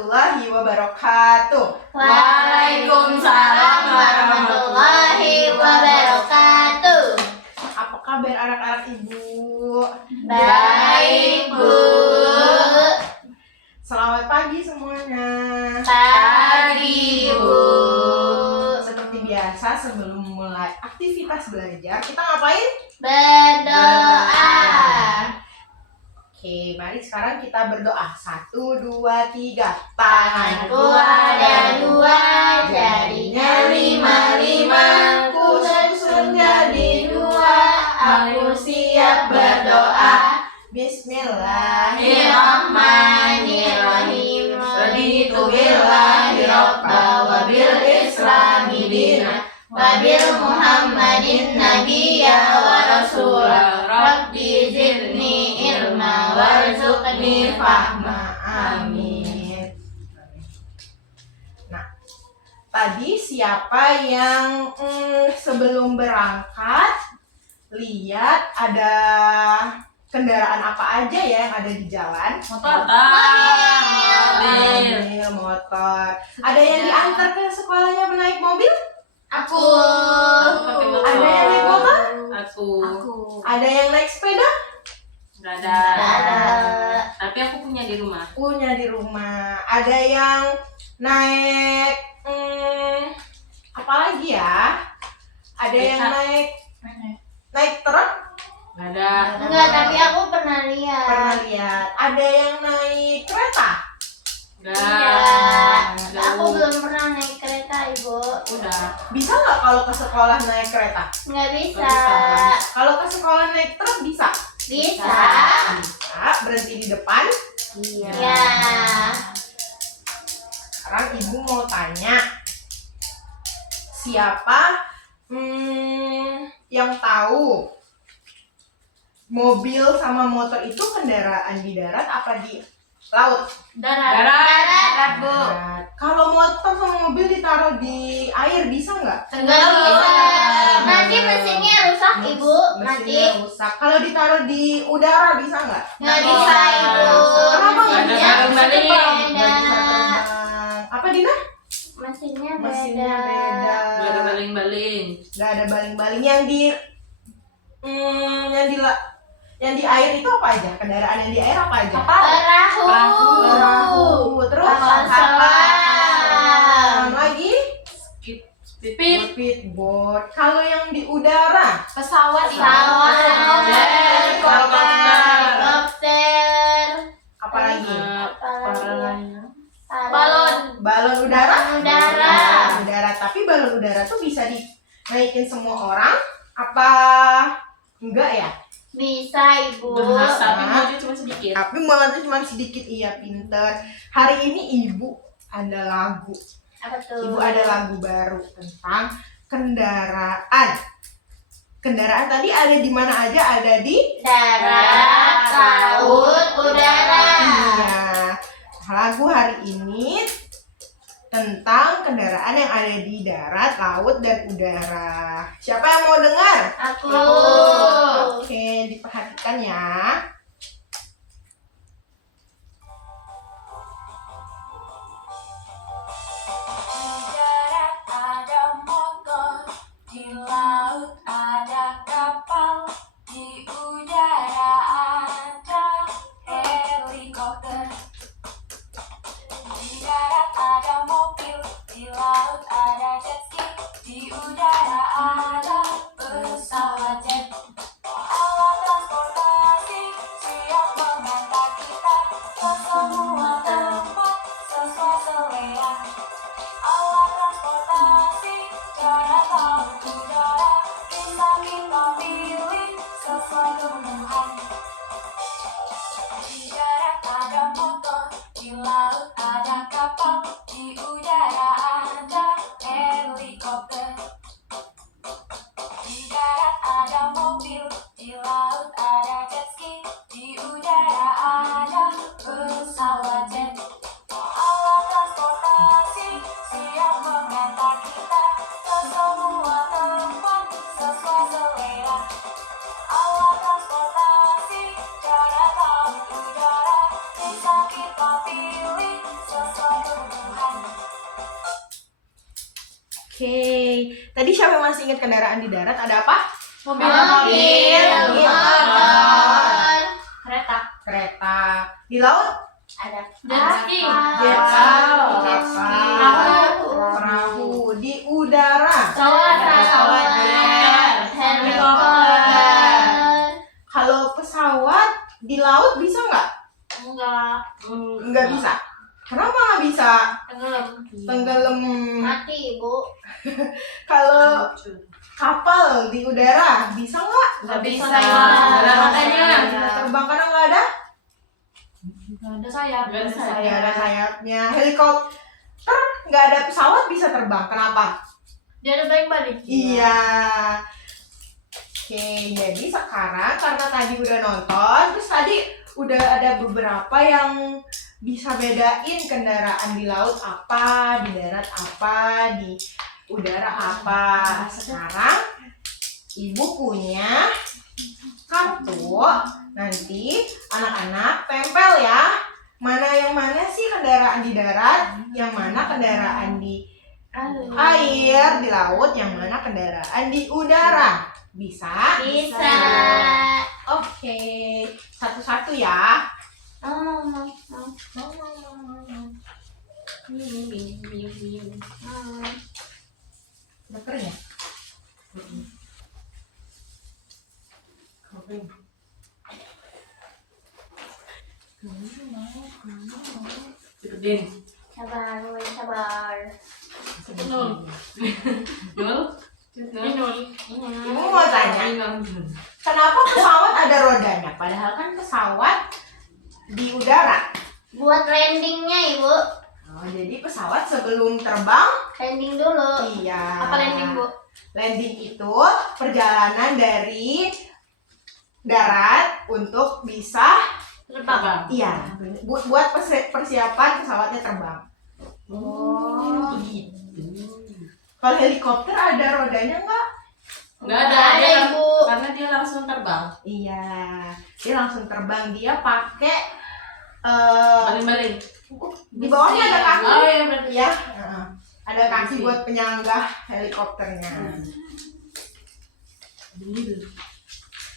warahmatullahi wabarakatuh. Waalaikumsalam warahmatullahi wabarakatuh. Apa kabar anak-anak ibu? Baik, Bu. Selamat pagi semuanya. Pagi, Bu. Seperti biasa sebelum mulai aktivitas belajar, kita ngapain? Berdoa. Oke, mari sekarang kita berdoa. 1, 2, 3. Tanganku ada 2, jarinya 5, ku susun jadi 2. Aku siap berdoa. Bismillahirrahmanirrahim. Raditu billahi rabba wa bil islami dina wa bil muhammadin nabiyya wa rasula. Rabbi zidni ilma warzuqni fahma. Amin. Nah, tadi siapa yang sebelum berangkat lihat ada kendaraan apa aja ya yang ada di jalan? Mobil, motor. Ada yang diantar ke sekolahnya naik mobil? Aku. Ada yang naik motor? Aku. Ada yang naik sepeda? Nggak ada. Ada. Tapi aku punya di rumah. Punya di rumah. Ada yang naik apa lagi ya? Ada yang naik truk? Nggak ada. Enggak, tapi aku pernah lihat. Pernah lihat. Ada yang naik kereta? Nggak. Iya. Aku belum pernah naik kereta, Ibu. Udah. Bisa nggak kalau ke sekolah naik kereta? Nggak bisa. Kalau ke sekolah naik truk bisa? Bisa. Bisa. Berhenti di depan. Iya. Ya. Sekarang ibu mau tanya, siapa yang tahu mobil sama motor itu kendaraan di darat apa di laut? Darat. Darat, Bu. Darat. Kalau motor sama mobil ditaruh di air bisa nggak? Nggak bisa. Nanti mesinnya rusak, Ibu. Nanti Mesinnya rusak. Kalau ditaruh di udara bisa nggak? nggak bisa, Ibu. Kenapa nggak Mesinnya bisa? beda. Nggak bisa terbang. Apa Dina? Mesinnya Mesinnya beda. beda. Nggak ada baling-baling. Nggak ada baling-baling yang di air itu apa aja? Kendaraan yang di air apa aja? Perahu. Perahu. Terus Kapal selam. lagi Pipit. speedboat. Kalau yang di udara, Pesawat. Helikopter. apa lagi? Balon. Balon udara? Balon udara. Balon udara. Tapi balon udara tuh bisa dinaikin semua orang? Apa enggak ya? Bisa, Ibu. Tapi muatnya cuma sedikit. Tapi muatnya cuma sedikit. Iya, pinter. Hari ini ibu ada lagu. Apa tuh? Ibu ada lagu baru tentang kendaraan. Kendaraan tadi ada di mana aja? Ada di Darat, laut, udara. Iya. Lagu hari ini tentang kendaraan yang ada di darat, laut, dan udara. Siapa yang mau dengar? Aku. Oke, diperhatikan ya. Di darat ada motor, di laut ada kapal, di udara ada helikopter. Di darat ada mobil, di laut ada jet ski, di udara ada pesawat jet. Alat transportasi Oke, tadi siapa yang masih ingat kendaraan di darat ada apa? Mobil, motor, kereta, kereta. Di laut? ada Jet ski. Jet ski, perahu, perahu. Di udara? pesawat, helikopter, Kalau pesawat di laut bisa nggak? enggak, Nggak bisa. Kenapa nggak bisa? tenggelam, Tenggelam. mati ibu, Kalau kapal di udara bisa nggak? Nggak bisa. Nggak Ada bisa. rodanya. Bisa terbang karena nggak ada? nggak ada sayap, Nggak ada sayap. Nggak ada sayapnya. Helikopter nggak ada pesawat bisa terbang. Kenapa? dia ada balik, Iya. Oke, jadi sekarang karena tadi udah nonton, terus tadi udah ada beberapa yang bisa bedain kendaraan di laut apa, di darat apa, di udara apa. Sekarang ibu punya kartu, nanti anak-anak tempel ya. Mana yang mana sih kendaraan di darat, yang mana kendaraan di air, di laut, yang mana kendaraan di udara. Bisa? bisa, Oke, satu-satu ya. Udah kering ya? Cepetin. sabar, Woy, sabar, Nul. Nul. Nul. Ibu mau tanya, kenapa pesawat ada rodanya? Padahal kan pesawat di udara. buat landingnya ibu, Oh, jadi pesawat sebelum terbang, landing dulu, iya. apa landing bu? Landing itu perjalanan dari darat untuk bisa, Terbang. iya, buat persiapan pesawatnya terbang. Oh, Gitu. Kalau helikopter ada rodanya nggak? Nggak ada. ada Dia- ibu, Karena dia langsung terbang. Iya, dia langsung terbang. Dia pakai Baling-baling. di bawahnya ada kaki. Oh iya berarti. Ya, ada kaki buat penyangga helikopternya.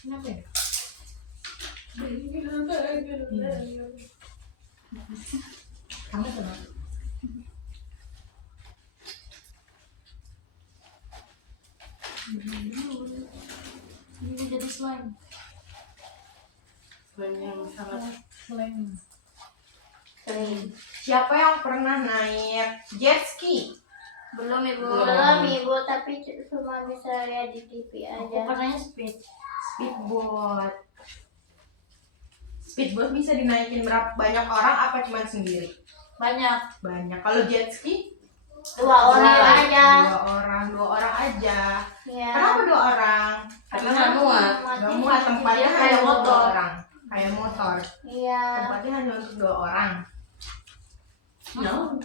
Kenapa ya? Kamu kenapa? ini jadi slime. Yang sangat Sling. Siapa yang pernah naik jet ski? Belum ibu, Belum. ibu, tapi cuma bisa lihat di TV aja. Aku pernahnya speed. Speedboat. Speedboat bisa dinaikin berapa banyak orang apa cuma sendiri? Banyak. Banyak. Kalau jet ski? Dua orang aja. Dua orang aja. Ya. Kenapa dua orang? Karena nggak muat. Gak muat, tempatnya Dia hanya kayak untuk dua motor. orang. Kayak motor. Iya. Tempatnya hanya untuk dua orang. No.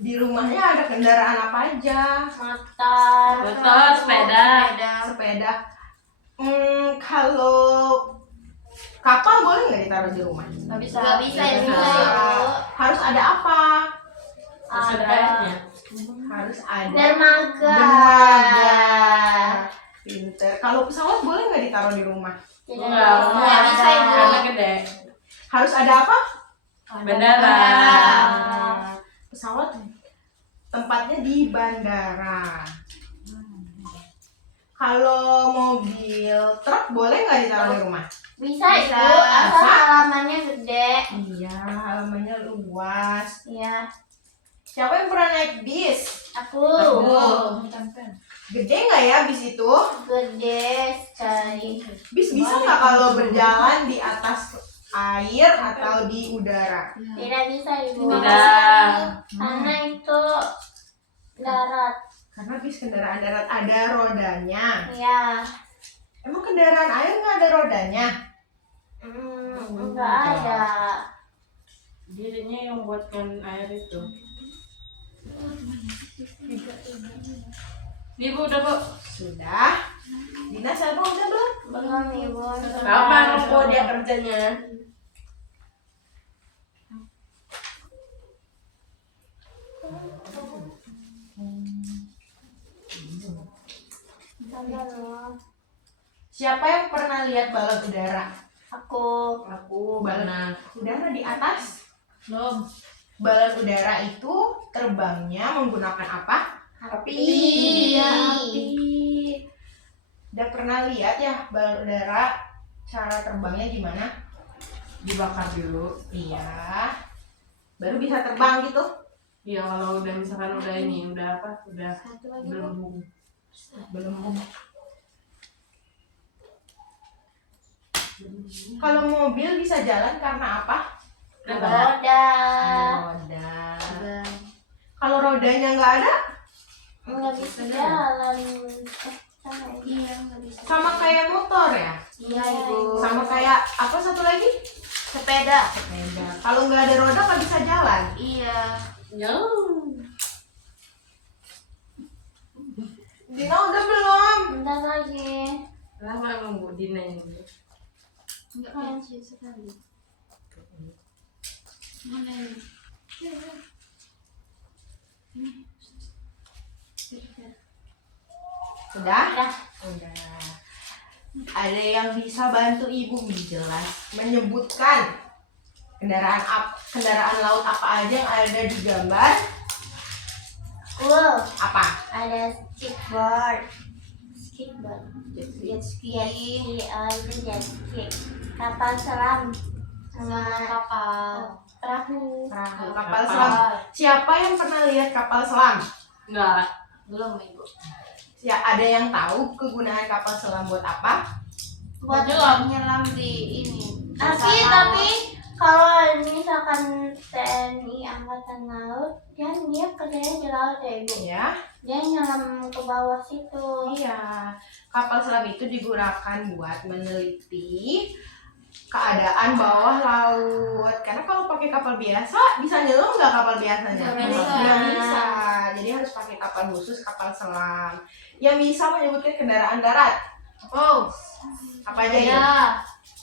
Di rumahnya ada kendaraan apa aja? Motor. Motor, sepeda. Sepeda. Kalau kapal boleh nggak ditaruh di rumah? Nggak bisa. Nggak bisa Nggak ibu. bisa. Harus ada apa? Sepedanya. Harus ada Dermaga. dermaga. Pinter. Kalau pesawat boleh nggak ditaruh di rumah? Tidak Nggak Nggak bisa ibu. Karena gede. Harus ada apa? Bandara. Pesawat tempatnya di bandara. Kalau mobil truk boleh nggak ditaruh di rumah? Bisa Bisa. ibu, asal Bisa. halamannya gede. Iya, halamannya luas. Iya. Siapa yang pernah naik bis? Aku. Gede nggak ya bis itu? Gede sekali. Bis bisa nggak kalau berjalan di atas air atau di udara? Tidak bisa ibu. Tidak. Karena itu darat. Karena bis kendaraan darat ada rodanya. Iya. Emang kendaraan air nggak ada rodanya? Enggak ada. Dirinya yang buatkan air itu. Ini Bu, udah Bu. Sudah. Dina siapa udah belum? Belum ibu. Kapan kok dia kerjanya? Belum. Siapa yang pernah lihat balon udara? Aku. Aku. Balon Mana? udara di atas. Belum. Balon udara itu terbangnya menggunakan apa? Api. Iya, api. Udah pernah lihat ya balon udara cara terbangnya gimana? Dibakar dulu. Iya. Baru bisa terbang gitu. Iya, kalau udah misalkan udah ini, udah apa? Udah Satu lagi. belum. Belum. Kalau mobil bisa jalan karena apa? Roda. Roda. Kalau rodanya nggak ada, Nggak bisa jalan. Iya, nggak bisa. sama kayak motor ya? Iya, ibu. Sama kayak apa satu lagi? sepeda. Sepeda. Kalau nggak ada roda nggak bisa jalan. Iya. Ya. Dina udah belum? Bentar lagi. Lama emang Bu Dina ini. Enggak fancy sekali. Mana ini? Sudah? Udah. Udah. Ada yang bisa bantu ibu jelas menyebutkan kendaraan laut apa aja yang ada di gambar? Apa? Ada skateboard. Jet ski. Itu jet ski. Kapal selam. Sama perahu. Perahu, kapal selam. Siapa yang pernah lihat kapal selam? Enggak. Belum ibu. Ya, ada yang tahu kegunaan kapal selam buat apa? Buat Nyelam. nyelam di ini. Tapi kalau misalkan TNI Angkatan Laut, dia kerjanya di laut ya ibu. Ya, Dia nyelam ke bawah situ. iya. Kapal selam itu digunakan buat meneliti keadaan bawah laut. Karena kalau pakai kapal biasa, bisa nyelam nggak kapal biasanya? Nggak bisa. Nggak bisa. Jadi harus pakai kapal khusus, kapal selam. Yang bisa menyebutkan kendaraan darat. Apa aja ya?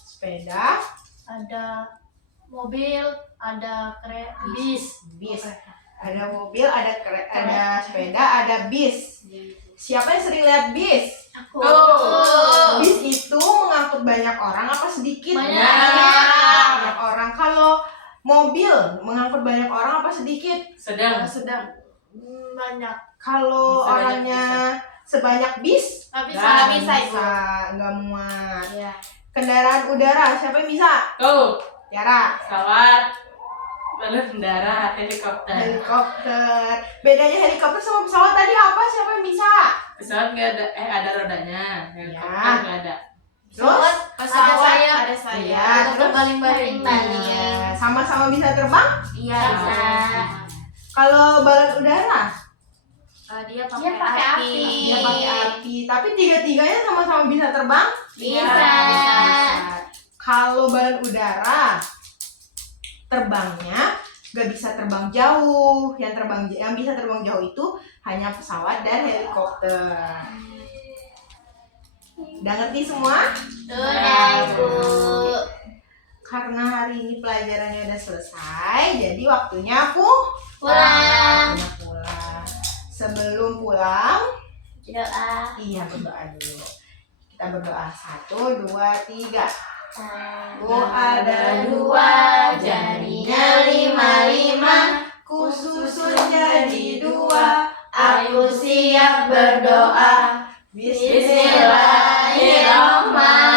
Sepeda, Ada mobil, ada bis. bis. Ada mobil, ada sepeda, ada bis. Siapa yang sering lihat bis? Aku. Bis itu mengangkut banyak orang apa sedikit? Banyak. Orang. Kalau mobil mengangkut banyak orang apa sedikit? Sedang. Banyak. Kalau Bisa banyak, orangnya sebanyak bis? Nggak bisa ibu. Nggak muat. Iya. Kendaraan udara, siapa yang bisa? Tuh. Tiara. Pesawat. Balon udara, helikopter. Helikopter. Bedanya helikopter sama pesawat tadi apa? Siapa yang bisa? Pesawat nggak ada, ada rodanya. Helikopter Ya. nggak ada. Terus? Ada Iya, terus baling-baling. Iya. Sama-sama bisa terbang? Iya, bisa. Kalau balon udara? Dia pakai api. Dia pakai api. Tapi tiga-tiganya sama-sama bisa terbang? Bisa. Kalau balon udara terbangnya nggak bisa terbang jauh. Yang bisa terbang jauh itu hanya pesawat dan helikopter. Udah ngerti semua? Sudah, ibu. Karena hari ini pelajarannya udah selesai, jadi waktunya aku Pulang. pulang. Sebelum pulang, Doa. iya berdoa dulu. Kita berdoa 1, 2, 3. Oh, ada dua, jadinya 5, ku susun jadi 2. Aku siap berdoa.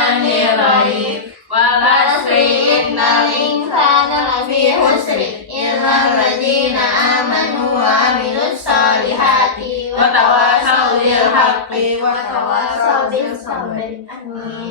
Bismillahirrahmanirrahim. Wasri innal insana lafi husri illa alladziina amanu wa amilus solihati wa tawassaw bil haqqi wa tawassaw bis sabri. Amin.